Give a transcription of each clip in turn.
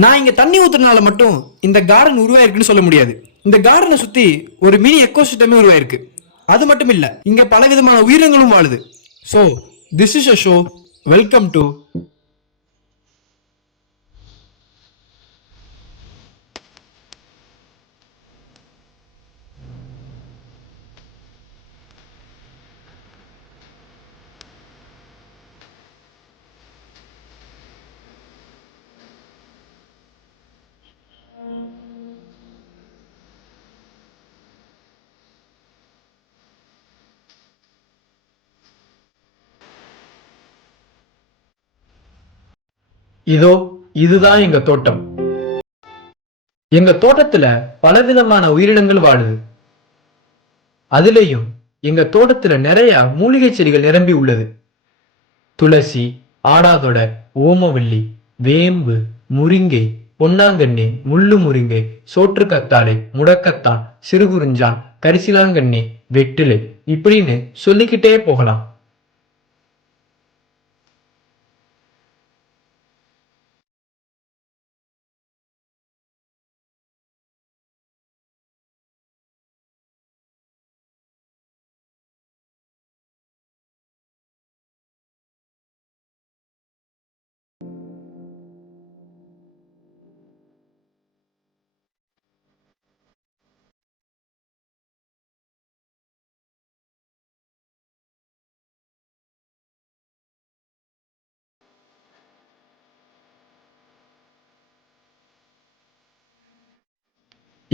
நான் இங்கே தண்ணி ஊற்றுறதுனால மட்டும் இந்த கார்டன் உருவாயிருக்குன்னு சொல்ல முடியாது. இந்த கார்டனை சுற்றி ஒரு மினி எக்கோசிஸ்டமே உருவாயிருக்கு. அது மட்டும் இல்லை இங்கே பல விதமான உயிரினங்களும் வாழுது. So this is a show welcome to இதோ இதுதான் எங்க தோட்டம். எங்க தோட்டத்துல பலவிதமான உயிரினங்கள் வாழுது. அதுலயும் எங்க தோட்டத்துல நிறைய மூலிகை செடிகள் நிரம்பி உள்ளது. துளசி ஆடாதொட ஓமவல்லி வேம்பு முருங்கை பொன்னாங்கண்ணி முள்ளு முருங்கை சோற்று கத்தாழை முடக்கத்தான் சிறுகுறிஞ்சான் கரிசிலாங்கண்ணி வெற்றிலை இப்படின்னு சொல்லிக்கிட்டே போகலாம்.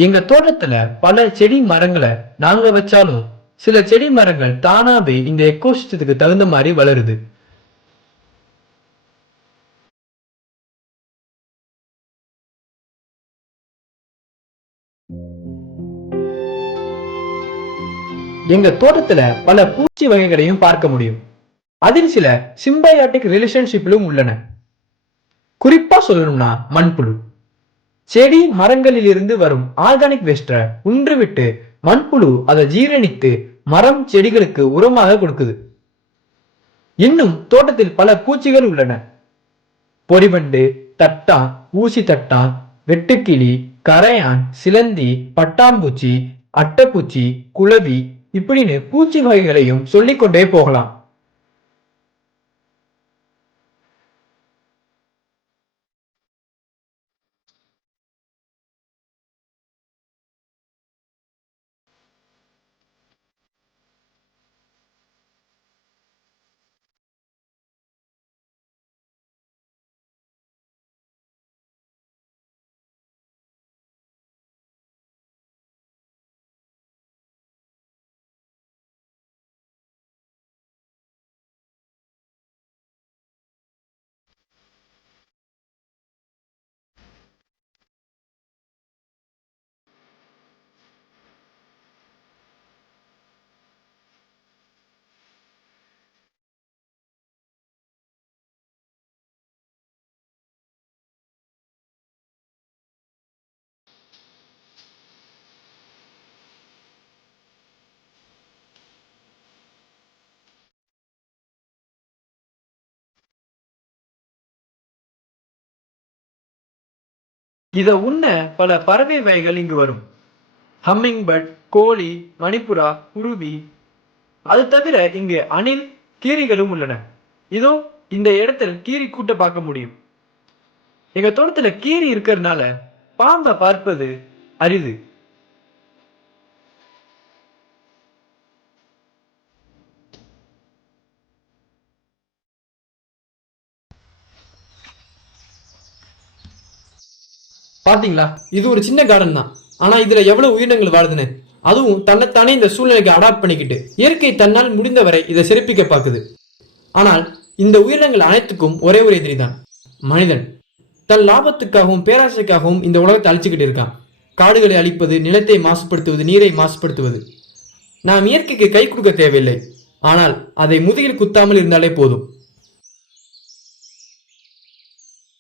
எங்க தோட்டத்துல பல செடி மரங்களை நாங்க வச்சாலும் சில செடி மரங்கள் தானாவே இந்த எக்கோசிஸ்டத்துக்கு தகுந்த மாதிரி வளருது. எங்க தோட்டத்துல பல பூச்சி வகைகளையும் பார்க்க முடியும். அதில் சில சிம்பயாட்டிக் ரிலேஷன்ஷிப்பிலும் உள்ளன. குறிப்பா சொல்லணும்னா மண்புழு. செடி மரங்களில் இருந்து வரும் ஆர்கானிக் வேஸ்ட்டை உன்றுவிட்டு மண்புழு அதை ஜீரணித்து மரம் செடிகளுக்கு உரமாக கொடுக்குது. இன்னும் தோட்டத்தில் பல பூச்சிகள் உள்ளன. பொறிவண்டு தட்டா ஊசி தட்டான் வெட்டுக்கிளி கரையான் சிலந்தி பட்டாம்பூச்சி அட்டைப்பூச்சி குளவி இப்படின்னு பூச்சி வகைகளையும் சொல்லிக்கொண்டே போகலாம். இதை உண்ண பல பறவை வகைகள் இங்கு வரும். ஹம்மிங் பர்ட் கோழி மணிப்புறா குருவி அது தவிர இங்கு அணில் கீரிகளும் உள்ளன. இதோ இந்த இடத்தில் கீரி கூட்ட பார்க்க முடியும். எங்க தோட்டத்துல கீரி இருக்கிறதுனால பாம்பை பார்ப்பது அரிது. பாத்தீங்களா இது ஒரு சின்ன கார்டன் தான். ஆனா இதுல எவ்வளவு உயிரினங்கள் வாழுதுன்னு அதுவும் தன்னைத்தானே இந்த சூழ்நிலைக்கு அடாப்ட் பண்ணிக்கிட்டு இயற்கை தன்னால் முடிந்தவரை இதை சிறப்பிக்க பார்க்குது. ஆனால் இந்த உயிரினங்கள் அனைத்துக்கும் ஒரே ஒரு எதிரி தான். மனிதன். தன் லாபத்துக்காகவும் பேராசைக்காகவும் இந்த உலகத்தை அழிச்சுக்கிட்டு இருக்கான். காடுகளை அழிப்பது நிலத்தை மாசுபடுத்துவது நீரை மாசுபடுத்துவது. நாம் இயற்கைக்கு கை கொடுக்க தேவையில்லை. ஆனால் அதை முதுகில் குத்தாமல் இருந்தாலே போதும்.